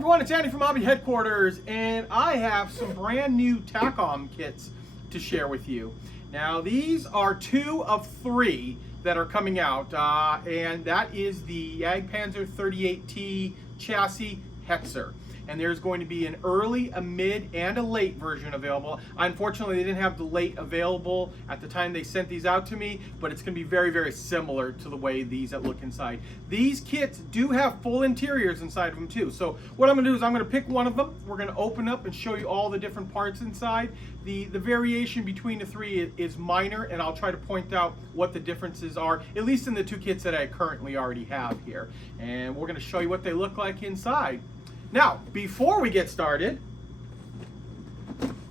everyone, it's Andy from Hobby Headquarters, and I have some brand new Takom kits to share with you. Now, these are 2 of 3 that are coming out, and that is the Jagdpanzer 38T chassis Hetzer. And there's going to be an early, a mid, and a late version available. Unfortunately, they didn't have the late available at the time they sent these out to me, but it's going to be very, very similar to the way these look inside. These kits do have full interiors inside of them too. So what I'm going to do is I'm going to pick one of them. We're going to open up and show you all the different parts inside. The variation between the 3 is minor, and I'll try to point out what the differences are, at least in the 2 kits that I currently already have here. And we're going to show you what they look like inside. Now, before we get started,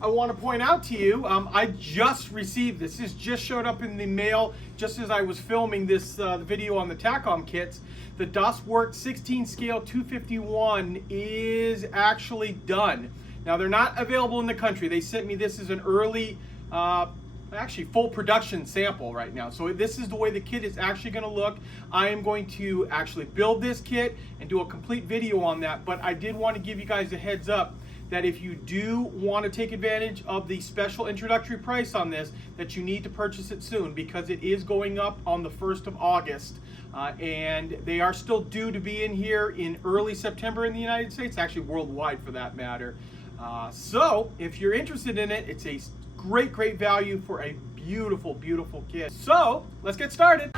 I want to point out to you, I just received this. This just showed up in the mail just as I was filming this video on the Takom kits. The Das Werk 16 scale 251 is actually done. Now, they're not available in the country. They sent me this as an early, actually full production sample right now. So this is the way the kit is actually going to look. I am going to actually build this kit and do a complete video on that, but I did want to give you guys a heads up that if you do want to take advantage of the special introductory price on this, that you need to purchase it soon, because it is going up on the 1st of August. And they are still due to be in here in early September in the United States, actually worldwide for that matter. So if you're interested in it, it's a great value for a beautiful kit. So let's get started.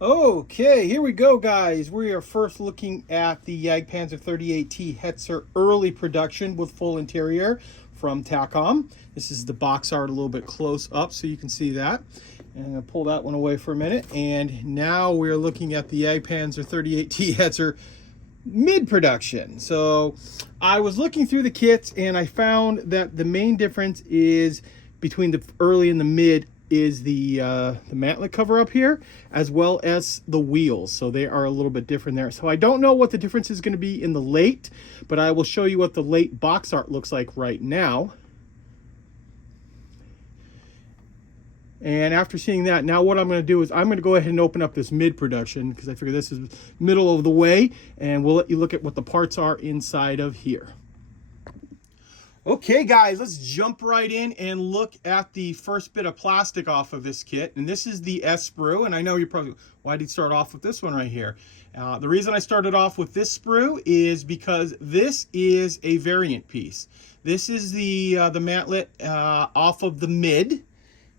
Okay, here we go, guys. We are first looking at the Jagdpanzer 38T Hetzer early production with full interior from Takom. This is the box art a little bit close up so you can see that. And I'm going to pull that one away for a minute. And now we're looking at the Jagdpanzer 38T Hetzer mid-production. So I was looking through the kits and I found that the main difference is between the early and the mid is the mantlet cover up here, as well as the wheels. So they are a little bit different there. So I don't know what the difference is going to be in the late, but I will show you what the late box art looks like right now. And after seeing that, now what I'm going to do is I'm going to go ahead and open up this mid-production, because I figure this is middle of the way, and we'll let you look at what the parts are inside of here. Okay, guys, let's jump right in and look at the first bit of plastic off of this kit. And this is the sprue. And I know you're probably, why did you start off with this one right here? The reason I started off with this sprue is because this is a variant piece. This is the mantlet off of the mid.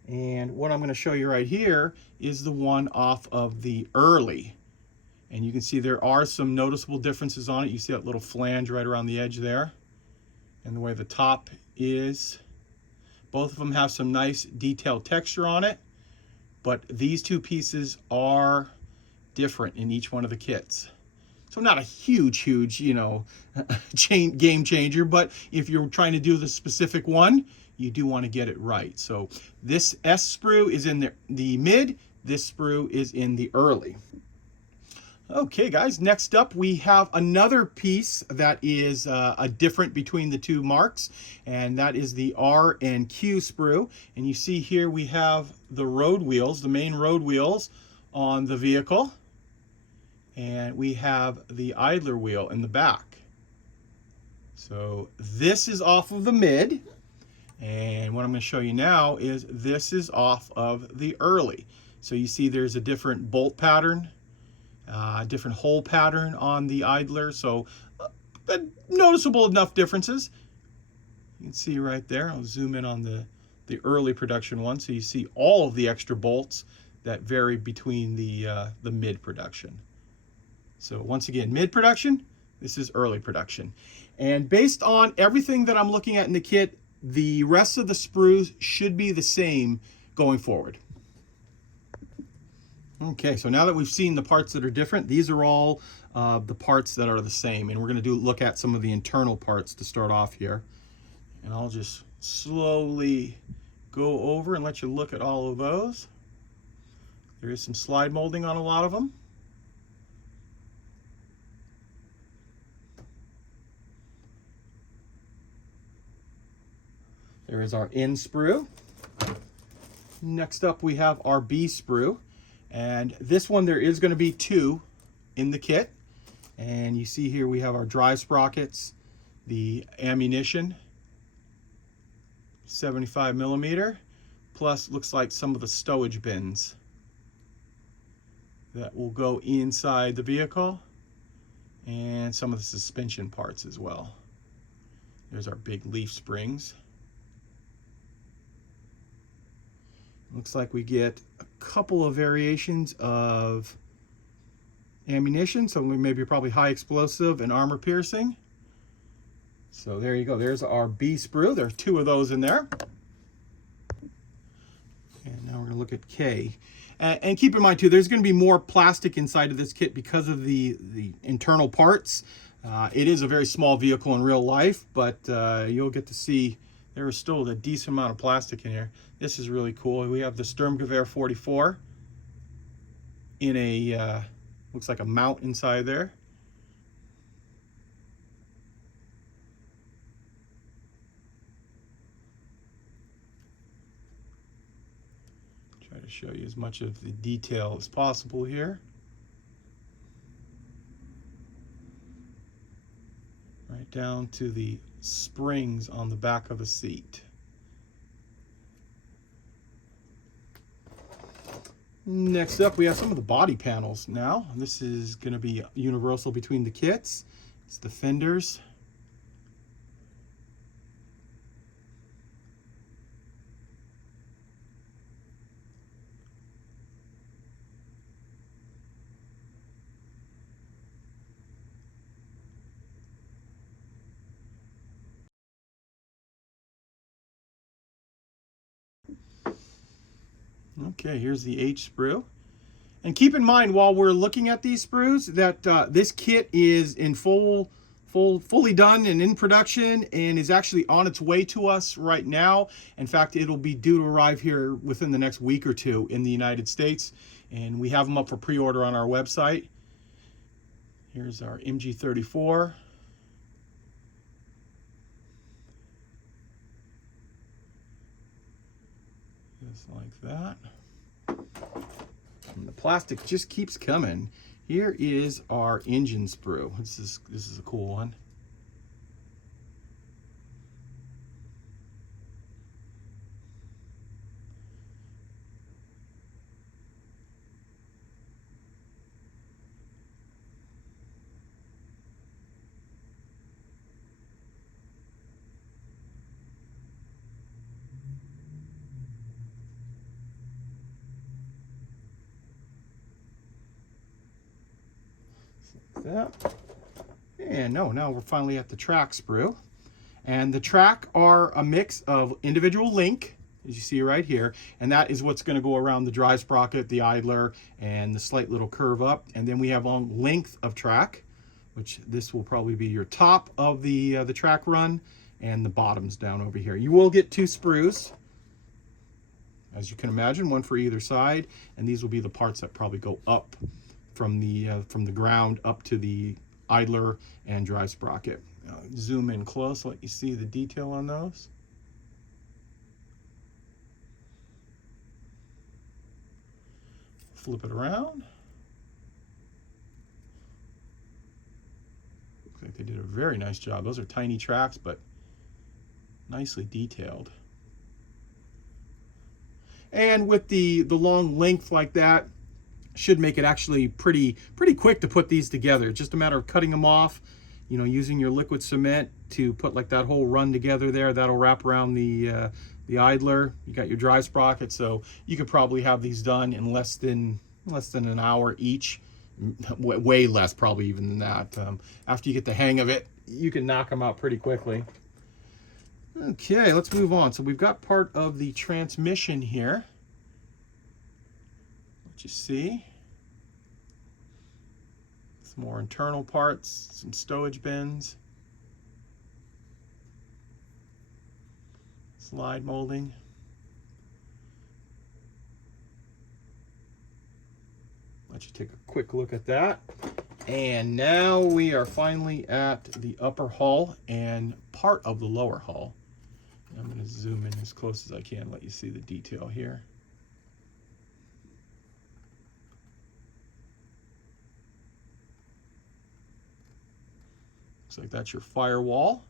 And what I'm going to show you right here is the one off of the early. And you can see there are some noticeable differences on it. You see that little flange right around the edge there, and the way the top is. Both of them have some nice detailed texture on it, but these 2 pieces are different in each one of the kits. So not a huge, you know, game changer, but if you're trying to do the specific one, you do want to get it right. So this S sprue is in the mid, this sprue is in the early. Okay, guys, next up we have another piece that is a different between the 2 marks, and that is the R and Q sprue. And you see here we have the road wheels, the main road wheels on the vehicle, and we have the idler wheel in the back. So this is off of the mid, and what I'm going to show you now is this is off of the early. So you see there's a different bolt pattern, different hole pattern on the idler, so noticeable enough differences. You can see right there. I'll zoom in on the early production one, so you see all of the extra bolts that vary between the mid production. So once again, mid production, this is early production. And based on everything that I'm looking at in the kit, the rest of the sprues should be the same going forward. Okay, so now that we've seen the parts that are different, these are all the parts that are the same. And we're going to look at some of the internal parts to start off here. And I'll just slowly go over and let you look at all of those. There is some slide molding on a lot of them. There is our N sprue. Next up we have our B sprue. And this one there is going to be 2 in the kit. And you see here we have our drive sprockets, the ammunition, 75 millimeter, plus looks like some of the stowage bins that will go inside the vehicle, and some of the suspension parts as well. There's our big leaf springs. Looks like we get a couple of variations of ammunition, so maybe probably high explosive and armor piercing. So there you go. There's our B sprue. There are 2 of those in there. And now we're going to look at K. And keep in mind too, there's going to be more plastic inside of this kit because of the internal parts. It is a very small vehicle in real life, but you'll get to see there is still a decent amount of plastic in here. This is really cool. We have the Sturmgewehr 44 in a, looks like a mount inside there. Try to show you as much of the detail as possible here. Right down to the springs on the back of the seat. Next up, we have some of the body panels now. This is going to be universal between the kits. It's the fenders. Okay, here's the H sprue. And keep in mind while we're looking at these sprues that this kit is in fully done and in production and is actually on its way to us right now. In fact, it'll be due to arrive here within the next week or 2 in the United States. And we have them up for pre-order on our website. Here's our MG34. Just like that. And the plastic just keeps coming. Here is our engine sprue. This is a cool one. That. And now we're finally at the track sprue. And the track are a mix of individual link, as you see right here, and that is what's going to go around the drive sprocket, the idler, and the slight little curve up. And then we have on length of track, which this will probably be your top of the track run, and the bottoms down over here. You will get 2 sprues, as you can imagine, one for either side, and these will be the parts that probably go up from the ground up to the idler and drive sprocket. Zoom in close, let you see the detail on those. Flip it around. Looks like they did a very nice job. Those are tiny tracks, but nicely detailed. And with the long length like that, should make it actually pretty quick to put these together. It's just a matter of cutting them off, you know, using your liquid cement to put like that whole run together there. That'll wrap around the idler. You got your drive sprocket, so you could probably have these done in less than an hour each. Way less probably even than that. After you get the hang of it, you can knock them out pretty quickly. Okay, let's move on. So we've got part of the transmission here. What you see, some more internal parts, some stowage bins, slide molding. Let you take a quick look at that. And now we are finally at the upper hull and part of the lower hull. I'm going to zoom in as close as I can, let you see the detail here. Looks like that's your firewall.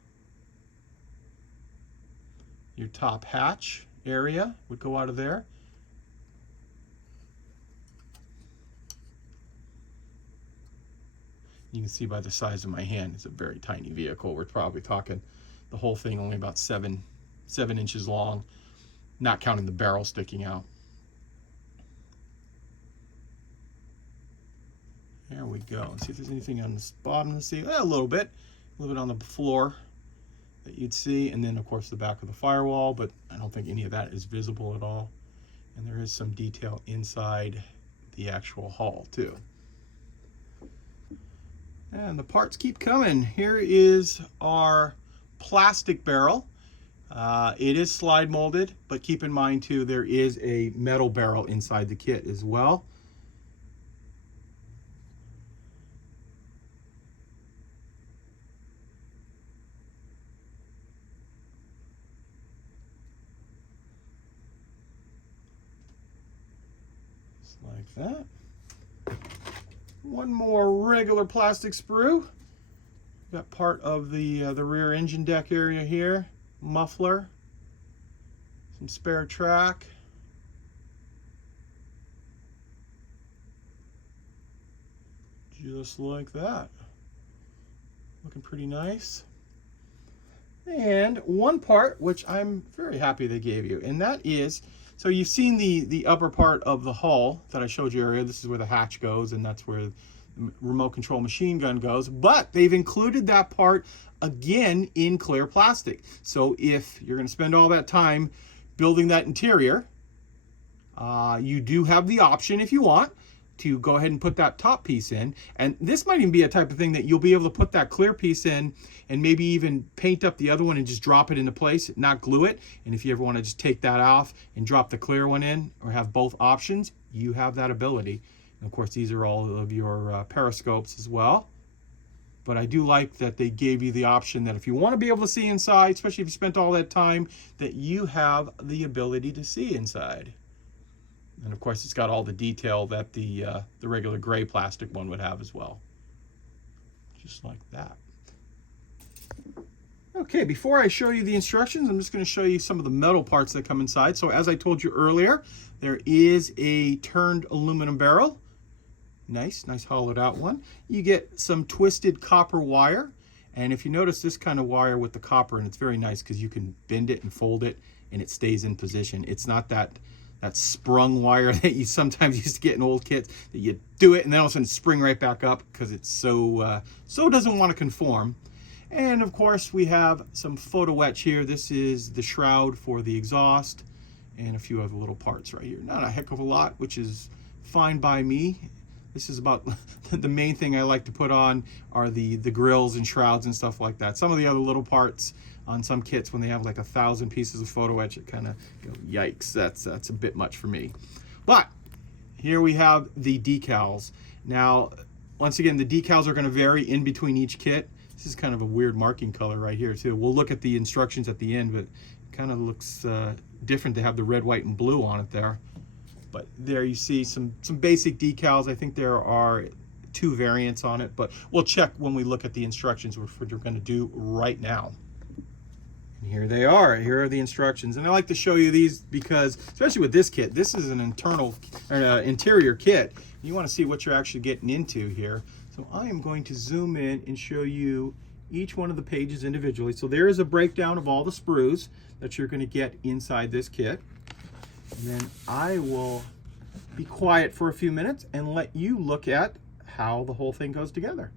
Your top hatch area would go out of there. You can see by the size of my hand, it's a very tiny vehicle. We're probably talking the whole thing only about 7 inches long, not counting the barrel sticking out. There we go. Let's see if there's anything on the bottom of the seat. A little bit on the floor that you'd see, and then of course the back of the firewall, but I don't think any of that is visible at all. And there is some detail inside the actual hull too. And the parts keep coming. Here is our plastic barrel. It is slide molded, but keep in mind too, there is a metal barrel inside the kit as well. Just like that. One more regular plastic sprue. Got part of the rear engine deck area here, muffler, some spare track. Just like that. Looking pretty nice. And one part which I'm very happy they gave you, and that is, so you've seen the upper part of the hull that I showed you earlier. This is where the hatch goes, and that's where the remote control machine gun goes, but they've included that part again in clear plastic. So if you're going to spend all that time building that interior, you do have the option, if you want, to go ahead and put that top piece in. And this might even be a type of thing that you'll be able to put that clear piece in and maybe even paint up the other one and just drop it into place, not glue it. And if you ever want to just take that off and drop the clear one in, or have both options, you have that ability. And of course, these are all of your periscopes as well. But I do like that they gave you the option that if you want to be able to see inside, especially if you spent all that time, that you have the ability to see inside. And of course, it's got all the detail that the regular gray plastic one would have as well. Just like that. Okay, before I show you the instructions, I'm just going to show you some of the metal parts that come inside. So as I told you earlier, there is a turned aluminum barrel. Nice hollowed out one. You get some twisted copper wire. And if you notice this kind of wire with the copper, and it's very nice because you can bend it and fold it and it stays in position. It's not that sprung wire that you sometimes used to get in old kits, that you do it and then all of a sudden spring right back up because it's so doesn't want to conform. And of course we have some photo etch here. This is the shroud for the exhaust and a few other little parts right here. Not a heck of a lot, which is fine by me. This is about the main thing I like to put on are the grills and shrouds and stuff like that. Some of the other little parts on some kits, when they have like 1,000 pieces of photo etch, it kind of go, yikes, that's a bit much for me. But here we have the decals. Now, once again, the decals are going to vary in between each kit. This is kind of a weird marking color right here too. We'll look at the instructions at the end, but it kind of looks different to have the red, white, and blue on it there. But there you see some basic decals. I think there are 2 variants on it, but we'll check when we look at the instructions, which we're going to do right now. And here they are. Here are the instructions. And I like to show you these because, especially with this kit, this is an interior kit. You want to see what you're actually getting into here. So I am going to zoom in and show you each one of the pages individually. So there is a breakdown of all the sprues that you're going to get inside this kit. And then I will be quiet for a few minutes and let you look at how the whole thing goes together.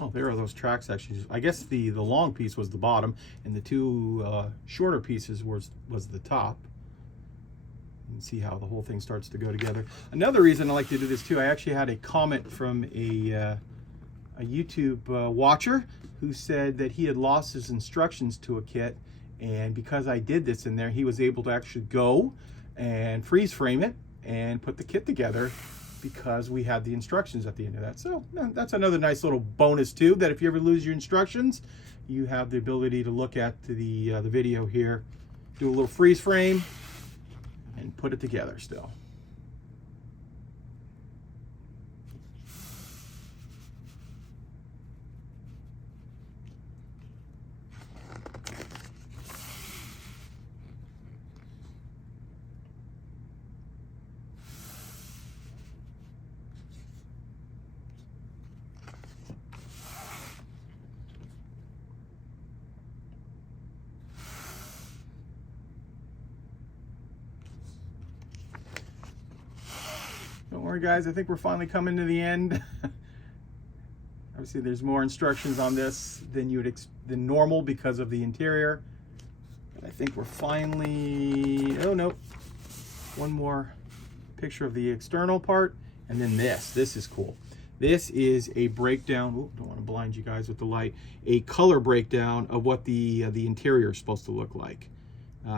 Oh, there are those track sections. I guess the long piece was the bottom, and the two shorter pieces was the top. You can see how the whole thing starts to go together. Another reason I like to do this too, I actually had a comment from a YouTube watcher who said that he had lost his instructions to a kit, and because I did this in there, he was able to actually go and freeze frame it and put the kit together, because we had the instructions at the end of that. So that's another nice little bonus too, that if you ever lose your instructions, you have the ability to look at the video here, do a little freeze frame, and put it together still. Don't worry guys, I think we're finally coming to the end. Obviously there's more instructions on this than than normal because of the interior. But I think we're finally, oh no, one more picture of the external part, and then this is cool. This is a breakdown, ooh, don't want to blind you guys with the light, a color breakdown of what the interior is supposed to look like.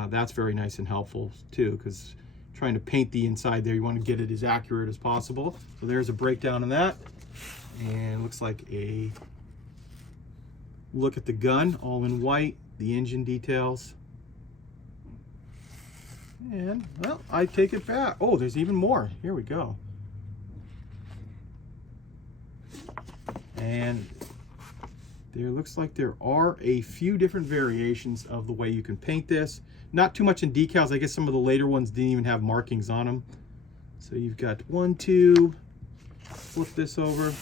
That's very nice and helpful too, because trying to paint the inside there, you want to get it as accurate as possible. So there's a breakdown of that, and looks like a look at the gun, all in white, the engine details. And well, I take it back. Oh, there's even more. Here we go. And there looks like there are a few different variations of the way you can paint this. Not too much in decals. I guess some of the later ones didn't even have markings on them. So you've got 1, 2, flip this over,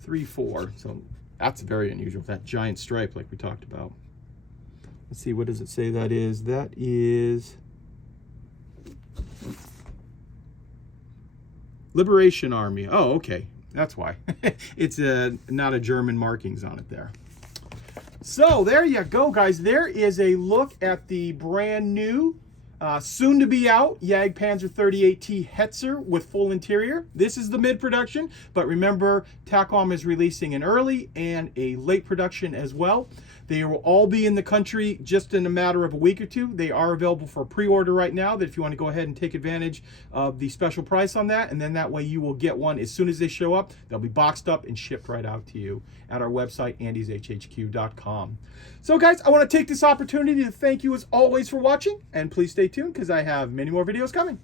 3, 4. So that's very unusual, that giant stripe like we talked about. Let's see, what does it say that is? That is Liberation Army. Oh, okay. That's why. It's not a German markings on it there. So there you go, guys. There is a look at the brand new, soon to be out Jagdpanzer 38T Hetzer with full interior. This is the mid-production, but remember, Takom is releasing an early and a late production as well. They will all be in the country just in a matter of a week or two. They are available for pre-order right now, that if you want to go ahead and take advantage of the special price on that, and then that way you will get one as soon as they show up. They'll be boxed up and shipped right out to you at our website, andyshhq.com. So guys, I want to take this opportunity to thank you as always for watching, and please stay tuned because I have many more videos coming.